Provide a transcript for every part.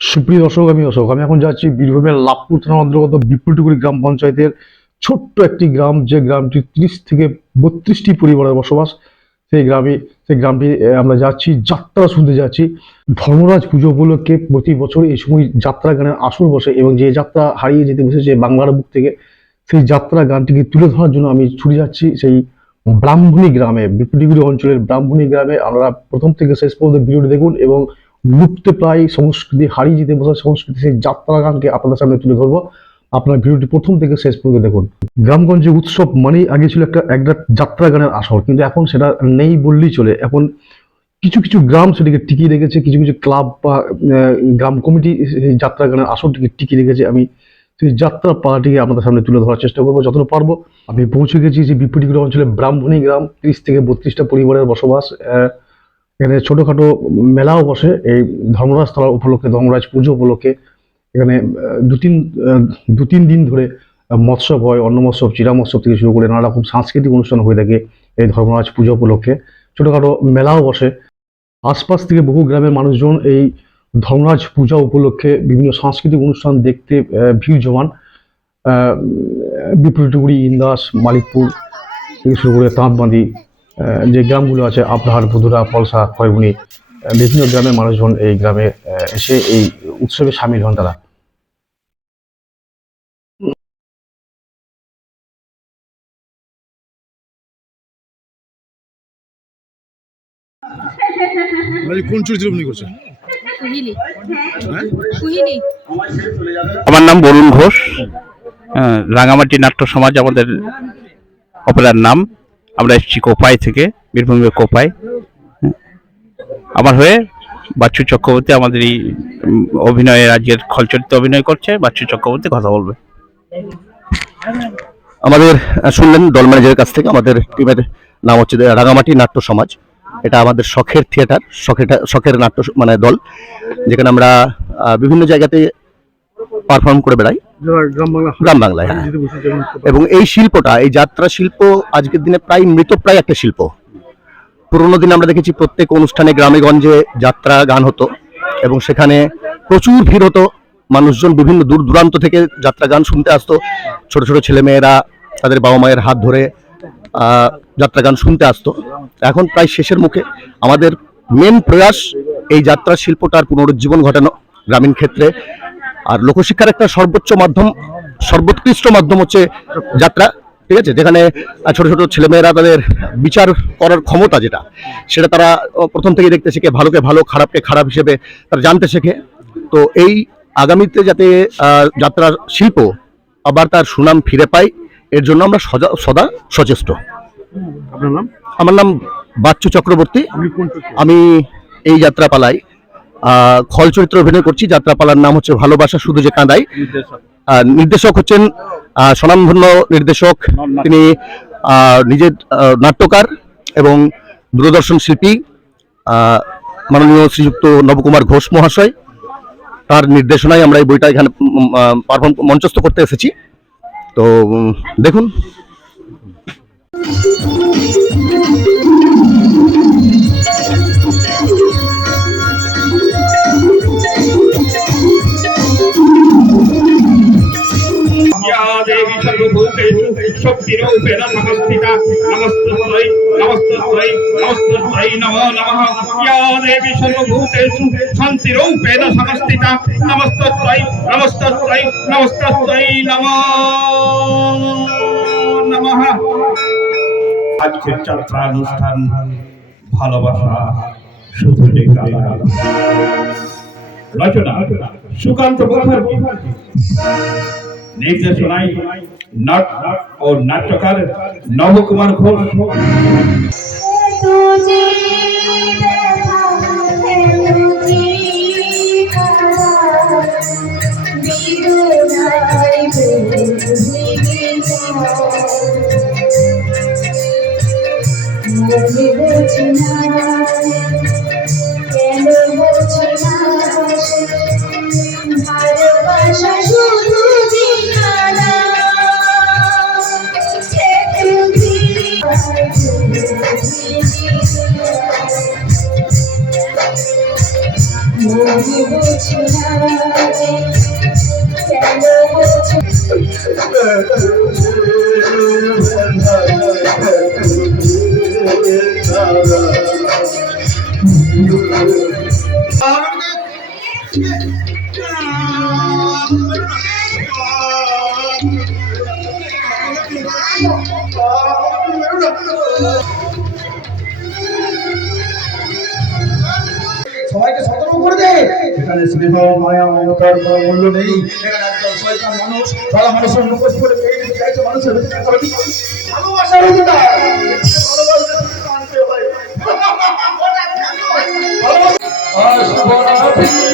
সুপ্রিয় দর্শক, আমি এখন যাচ্ছি বীরভূমের লাভপুর থানার অন্তর্গত বিপুলটুকুরি গ্রাম পঞ্চায়েতের ছোট্ট একটি গ্রাম, যে গ্রামটি 30 থেকে 32টি পরিবারের বসবাস। সেই গ্রামটি আমরা যাচ্ছি, যাত্রা শুনতে যাচ্ছি। ধর্মরাজ পুজো উপলক্ষে প্রতি বছর এই সময় যাত্রা গানের আসর বসে, এবং যে যাত্রা হারিয়ে যেতে বসেছে বাংলার বুক থেকে, সেই যাত্রা গানটিকে তুলে ধরার জন্য আমি ছুটে যাচ্ছি সেই ব্রাহ্মণী গ্রামে, বিপুলটুকুরি অঞ্চলের ব্রাহ্মণী গ্রামে। আপনারা প্রথম থেকে শেষ পর্যন্ত ভিডিওটি দেখুন এবং লুপ্তপ্রায় সংস্কৃতি, হারিয়ে যেতে বসা সংস্কৃতি, সেই যাত্রা গানকে আপনাদের সামনে তুলে ধরবো। আপনার ভিডিওটি প্রথম থেকে শেষ পর্যন্ত দেখুন। গ্রামগঞ্জে উৎসব মানেই আগে ছিল একটা যাত্রা গানের আসর, কিন্তু এখন সেটা নেই বললেই চলে। এখন কিছু কিছু গ্রাম সেটিকে টিকিয়ে রেখেছে, কিছু কিছু ক্লাব বা গ্রাম কমিটি সেই যাত্রা গানের আসরটিকে টিকিয়ে রেখেছে। আমি সেই যাত্রা পালাটিকে আপনাদের সামনে তুলে ধরার চেষ্টা করবো যতটা পারবো। আমি পৌঁছে গেছি যে বিপুলটুকুরি অঞ্চলে ব্রাহ্মণী গ্রাম, 30 থেকে 32টা পরিবারের বসবাস। এখানে ছোটখাটো মেলাও বসে এই ধর্মরাজ তলা উপলক্ষে, ধর্মরাজ পুজো উপলক্ষে। এখানে দু তিন দিন ধরে মৎসব হয়, অন্ন মৎসব, চিরা মৎসব থেকে শুরু করে নানা রকম সাংস্কৃতিক অনুষ্ঠান হয়ে থাকে এই ধর্মরাজ পুজো উপলক্ষে। ছোটখাটো মেলাও বসে। আশপাশ থেকে বহু গ্রামের মানুষজন এই ধর্মরাজ পূজা উপলক্ষে বিভিন্ন সাংস্কৃতিক অনুষ্ঠান দেখতে ভিড় জমান। বিপুলটুকুরি, ইন্দাস, মালিকপুর থেকে শুরু করে তাঁতবাঁধি, যে গ্রামগুলো আছে, আপনার, বুধুরা, পলসা, খয়বুনি, বিভিন্ন গ্রামের মানুষজন এই গ্রামে এসে এই উৎসবে সামিল হন তারা। কোন চরিত্র অভিনয় করছে? আমার নাম বরুণ ঘোষ। রাঙামাটি নাট্য সমাজ আমাদের অপেরার নাম। আমরা এসেছি কোপাই থেকে, বীরভূমের কোপাই। আমার হয়ে বাচ্চু চক্রবর্তী আমাদের এই অভিনয়ের আজকের খল চরিত্রে অভিনয় করছে। বাচ্চু চক্রবর্তী কথা বলবে। আমাদের শুনলেন দল ম্যানেজারের কাছ থেকে। আমাদের টিমের নাম হচ্ছে রাঙামাটি নাট্য সমাজ। এটা আমাদের শখের থিয়েটার, শখের নাট্য মানে দল, যেখানে আমরা বিভিন্ন জায়গাতে পারফর্ম করে বেড়াই, গ্রাম বাংলায়। এবং এই শিল্পটা, এই যাত্রা শিল্প আজকের দিনে প্রায় মৃতপ্রায় একটা শিল্প। পুরোনো দিনে আমরা দেখেছি প্রত্যেক অনুষ্ঠানে গ্রামে গঞ্জে যাত্রা গান হতো, এবং সেখানে প্রচুর ভিড় হতো। মানুষজন বিভিন্ন দূর দূরান্ত থেকে যাত্রা গান শুনতে আসতো। ছোট ছোট ছেলেমেয়েরা তাদের বাবা মায়ের হাত ধরে যাত্রা গান শুনতে আসতো। এখন প্রায় শেষের মুখে। আমাদের মেন প্রয়াস এই যাত্রা শিল্পটার পুনরুজ্জীবন ঘটানো গ্রামীণ ক্ষেত্রে। আর লোকশিক্ষার একটা সর্বোৎকৃষ্ট মাধ্যম হচ্ছে যাত্রা, ঠিক আছে? যেখানে ছোট ছোট ছেলেমেয়েরা তাদের বিচার করার ক্ষমতা সেটা তারা প্রথম থেকে দেখতে শেখে, ভালোকে ভালো, খারাপকে খারাপ হিসেবে তারা জানতে শেখে। তো এই আগামীতে যাতে যাত্রার শিল্প আবার তার সুনাম ফিরে পায়, এর জন্য আমরা সদা সচেষ্ট। আপনার নাম? আমার নাম বাচ্চু চক্রবর্তী। আমি এই যাত্রাপালায় খল চরিত্রে অভিনয় করছি। যাত্রাপালার নাম হচ্ছে ভালোবাসা শুধু যে কাঁদাই। নির্দেশক হচ্ছেন স্বনামধন্য নির্দেশক, তিনি নিজের নাট্যকার এবং দূরদর্শন শিল্পী মাননীয় শ্রীযুক্ত নবকুমার ঘোষ মহাশয়। তার নির্দেশনায় আমরা এই বইটা এখানে মঞ্চস্থ করতে এসেছি। তো দেখুন। देवी सर्वभूतेषु शक्तिरूपेण समस्थिता नमस्तस्यै नमस्तस्यै नमस्तस्यै नमो नमः। या देवी सर्वभूतेषु शान्तिरूपेण समस्थिता नमस्तस्यै नमस्तस्यै नमस्तस्यै नमो नमः। আজকের যাত্রা অনুষ্ঠান ভালোবাসা শুধু যে কাঁদাই। রচনা সুকান্ত মুখার্জী, নির্দেশনায় নাট ও নাট্যকার নবকুমার ঘোষ। ভালোবাসা শুধু ঠিকানা মনে বুঝি না সবাইকে সতর্ক করে দে, এখানে স্নেহ মায়া মমতার কোনো মূল্য নেই। এখানে একদল শয়তান মানুষ ভালো মানুষের মুখোশ করে পেয়ে দিতে চাইছে মানুষের ভিতরে ভালোবাসার অধিকার। ভালোবাসা আনতে হয়। আসবো না ফিরে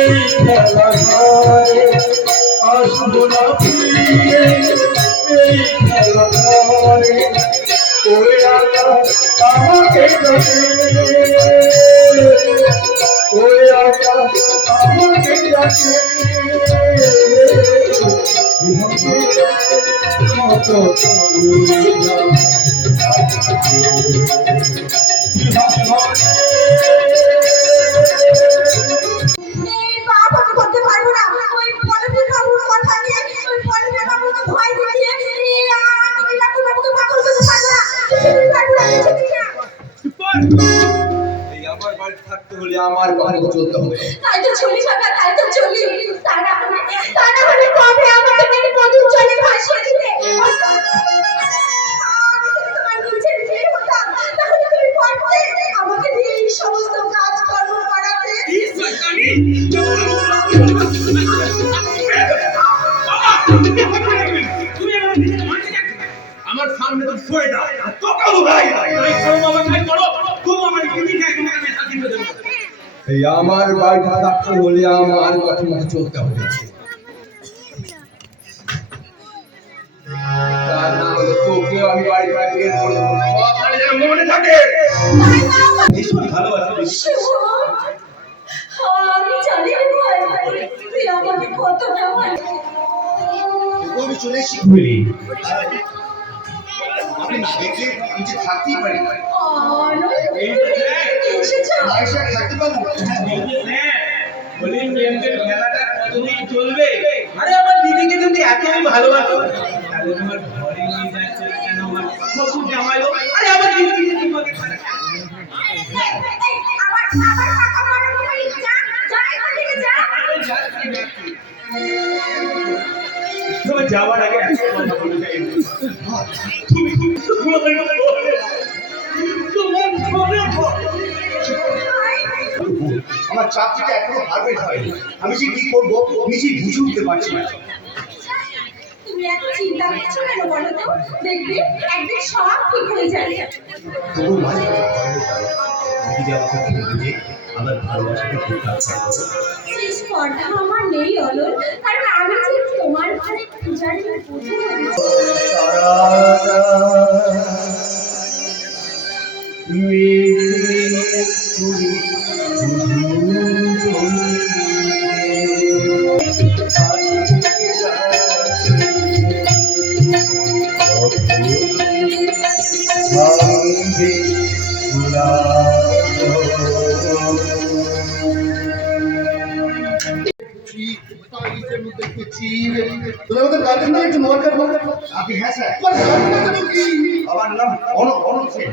এই খেলাঘরে, আসবো না ফিরে এই খেলাঘরে, ওই আকাশ আমাকে ডাকে, ওই আকাশ আমাকে ডাকে, মতো বাপ আমি করতে পারবো না, ওই পলিথিন কাপড় কথা দিয়ে, ওই পলিথিন কাপড়কে ভয় দেখিয়ে আমি লাটু বাবুকে পাগল করতে পারবো না, কিছুতেই পারবো না, কিছুতেই না। এই আমার বাড়ি থাকতে হলে আমার কথা চলতে হবে। তাই তো চলি কাকা, তাই তো চলি। তা না হলে কবে আমাকে মেরে নদীর জলে ভাসিয়ে দিতে। আমি যদি তোমার নিচে যেতে হতাম, তাহলে তুমি পারতে আমাকে দিয়ে এই সমস্ত কাজকর্ম করাতে। আমার সামনে তো শুয়ে দাও তোকাও ভাই তাই করো বাবা তাই করো তুমি আমার দিদি কে তোমাকে আমি শান্তি দেব। এই আমার বাড়ি থাকতে হলে আমার কথা মতো চলতে হবে। তার না হলে তোকে আমি বাড়ি থেকে বের করে দেবো। কথাটা যেন মনে থাকে। ভীষণ ভালোবাসি। আমি জানি আমি ভয় পাই, তুই আমাকে কতটা ভয় পাই। আমি চলে এসেছি। আপনি না দেখলে আমি যে থাকতেই পারি না। আয়সা থাকতে পারবো। বলি প্রেমের খেলাটা কতদিন চলবে? আরে আমার দিদিকে যদি এতই ভালোবাসো তাহলে তোমার ঘরে নিয়ে যাচ্ছে কেন? আমার শ্বশুর জামাই লোক, আরে আমার দিদি তোমাকে আমার টাকা মারানো ভাই, যা যা এখান থেকে যা। তবে যাওয়ার আগে একটা কথা বলে যাই। তুমি তোমার ঘরে আমার চাকরিটা এখনো পারফেক্ট হয়নি। আমি যে কি করবো নিজেই বুঝে উঠতে পারছি না। তুমি এত চিন্তা করছো কেন বলো তো? দেখবে একদিন সব ঠিক হয়ে যাবে। তবু মাঝে মাঝে ভয় লাগে। দিদি আমাকে ভুলে বুঝে আমার ভালোবাসাটা ঠিক আছে। সেই স্পর্ধা আমার নেই অলোর, কারণ আমি যে তোমার ঘরে পূজারি বধূ হয়েছি। আপনি হ্যাঁ স্যার। আমার নাম অনন্ত সেন।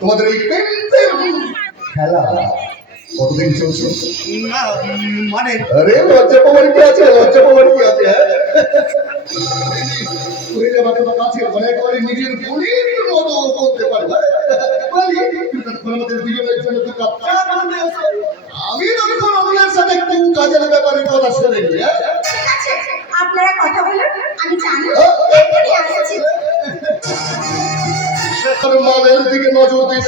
তোমাদের এই খেলা কতদিন চলছে? না মানে আরে লজ্জা পাওয়ার কি আছে, লজ্জা পাওয়ার কি আছে? তুই আমাকে কাছে মনে করে নিজের বোনের মতো বলতে পারবে। আমাদের দুজনের জন্য তো কাপ চা বানাতে আছে। আমি তখন আপনার সাথে একটু কাজের ব্যাপারে কথা শুনে নি। ঠিক আছে, আপনারা কথা বলুন, আমি জানি এক্ষুনি আসছি। মানের দিকে নজর দিস,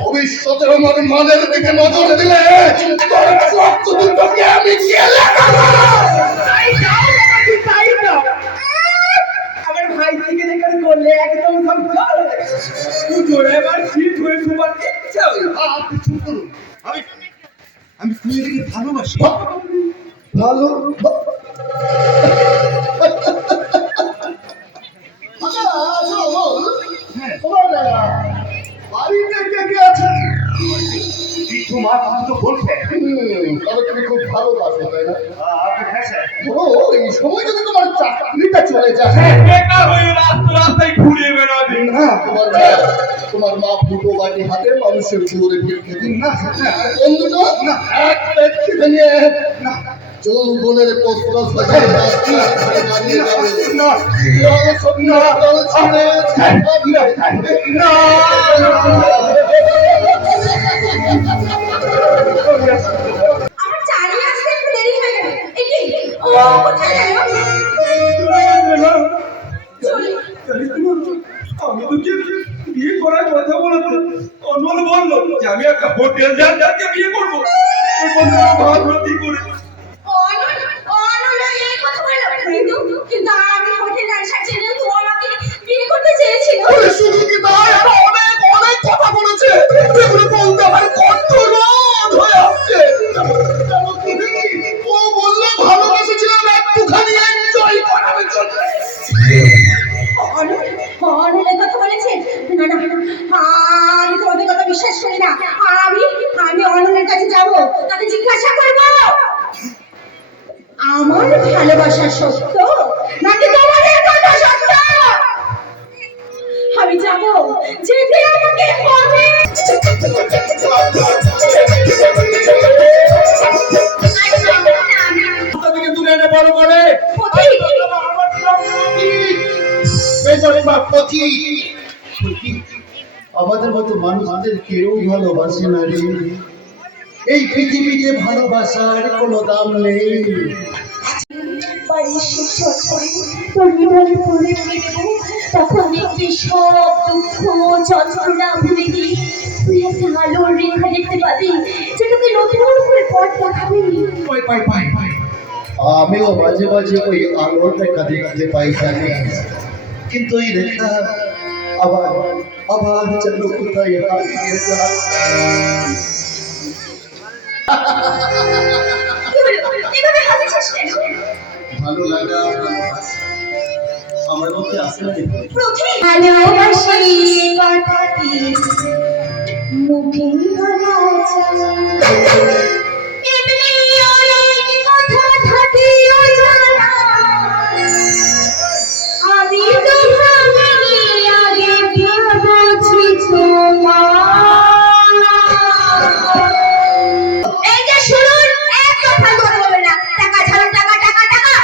ভবিষ্যতের আমার মানের দিকে নজর দিলে আমি গেলে আমার ভাই থেকে যেখানে করলে একদম সম্ভব পুজোরে এবার শীত হয়ে সুপার ইচ্ছা হইল। আপনি চুপ করুন। আমি ফুলেদিকে ভালোবাসি। ভালো মা তুমি তো বলছে তবে তুমি খুব ভালোবাসো তাই না? হ্যাঁ স্যার ধরো এই সময় যদি তোমার চাকরিটা চলে যায়, বেকার হয়ে রাস্তায় ঘুরে বেড়াবে তোমার মা ফুটো বাটি হাতে মানুষের জোরে ভিড় দিন না বন্ধুটা না এক পেট খেতে নিয়ে না যৌবনের প্রশ্ন সাজায় দাঁড়িয়ে যাবে না স্বপ্ন ছেড়ে আমার চালিয়ে আসতে একটু দেরি হয়ে গেল। এই কি? ও কোথায় গেল? চলি। আমি তো বিয়ে করার কথা বলতো অনল বললো যে আমি একটা হোটেল যাকে বিয়ে করবো ওই বন্ধু ভাবরতি করে অনল এই কথা বললো। কিন্তু আমি হোটেল সাজিয়ে তো আমাকে বিয়ে করতে চেয়েছিল। শুধু কি তাই, আরো অনেক অনেক কথা বলেছে যেগুলো বলতে আমার কণ্ঠ রোধ হয়ে আসছে। যেমন তুমি, ও বললো ভালোবেসেছিলাম একটুখানি এনজয় করার জন্য। অনলের কথা বলেছে? না না, আমি তোমাদের কথা বিশ্বাস করি না। আমি অনলের কাছে যাব, তাকে জিজ্ঞাসা করবো আমার ভালোবাসা সত্য নাকি তোমাদের কথা সত্য। আমি যাব, যেতে আমাকে হবে। তুলে এনে বড় করে আমাদের মতো মানুষদের কেউ ভালোবাসে না রে। এই পৃথিবীতে ভালোবাসার কোনো দাম নেই। বাড়ির শেষ করে তোর হৃদয়ে পড়ে দেবো, তখন দেখবি সব দুঃখ যন্ত্রণা ভুলে গিয়ে তুই একটা আলোর রেখা দেখতে পাবি, যেটাকে নতুন করে পথ দেখাবে। আমিও মাঝে মাঝে ওই আলোর রেখা দেখতে পাই জানি, কিন্তু এই রেখা আবার আবার যেন কোথায় হারিয়ে যায়। এভাবে হাসিস কেন? ভালো লাগা ভালোবাসা আমার মধ্যে আসে না। ভালোবাসি কথাটি মুখে বলা যায়, এমনি অনেক কথা থাকে অজানা। আমি তো ভাবিনি আগে ভাবছি তোমার। এই যে শুনুন, এক কথা বলবে না, টাকা ছাড়ুন, টাকা টাকা টাকা।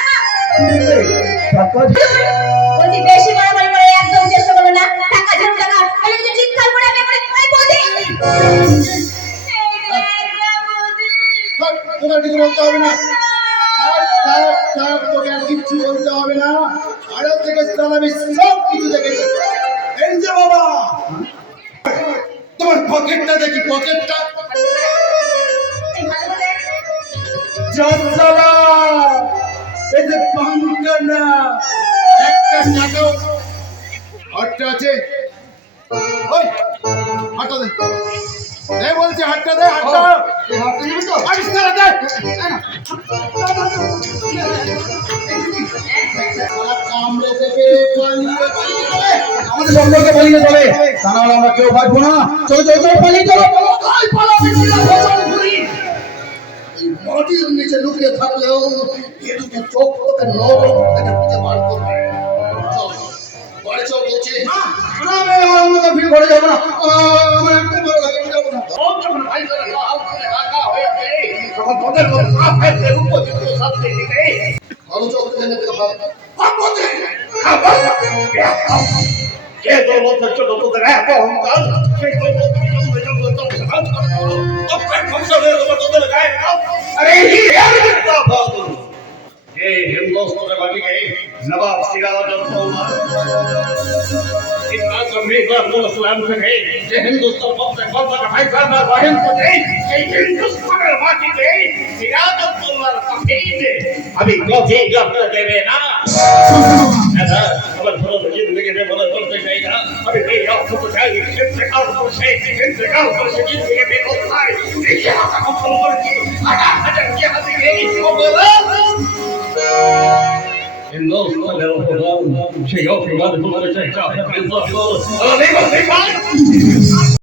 বলছি বেশি বাড়াবাড়ি করে একদম চেষ্টা করবে না, টাকা ছাড়ুন টাকা। আমি যদি চিৎকার করে আমি বলি এই বৌদি, তোমার কিছু বলতে হবে না, তোকে আর কিচ্ছু বলতে হবে না। আড়াল থেকে আমি সব কিছু দেখেছি। এই যে বাবা তোমার পকেটটা দেখি, পকেটটা জলসলা, এই যে পাঙ্গানা একটা টাকাও হাটটা আছে। ওই হাটটা দে, এই বলছে হাটটা দে, হাটটা এই হাতটা নিবি তো? আইস না দে। কামড়ে দেবে, পালিয়ে যাবে। আমাদের সম্পর্কে পালিয়ে যাবে, তা নাহলে আমরা কেউ বাঁচবো না। চলো চলো চলো পালিয়ে চলো। কোথায় পালাবি তুই? বল ঘুরি। এই মাটির নিচে লুকিয়ে থাকলেও এ দুটো চোখ তোকে নরম থেকে খুঁজে বার করবে। চল, বাড়ি চল বলছি। না, আমি আমার মতো ফিল করে যাবো না, আমার একদম ভালো লাগে, আমি যাবো না। যখন ভাই করে লাল করে রাখা হয়েছে, তখন তোদের মতো সাফের উপযুক্ত শাস্তি দিতে ভালো চলতে গেলে তো ভাব বলছে। কে তোর মধ্যে ছোট তোদের এত অহংকার, সেই তোর মধ্যে हिंदुस्तान नवाब सिराजुद्दौला इतना कमीज़ मुस्लिम थे যে হিন্দুস্তান পক্ষে কথা ফাইসানা রহিম করে সেই হিন্দুস্তানের মাটিতে সিরাজউদ্দৌলার কাফিরে আমি কফি করতে দেবে না। দাদা আমার ভালো জিন্দগি में মনে করতে চাই না, আমি এই অর্থ চাই ইন্তেকাল করছে জিন্দগি में কোথায় এই হাতে কখন করেছি হাজার কি হাতে এই বলা হিন্দুস্তানের উপর সেই অপরাধ করে চাই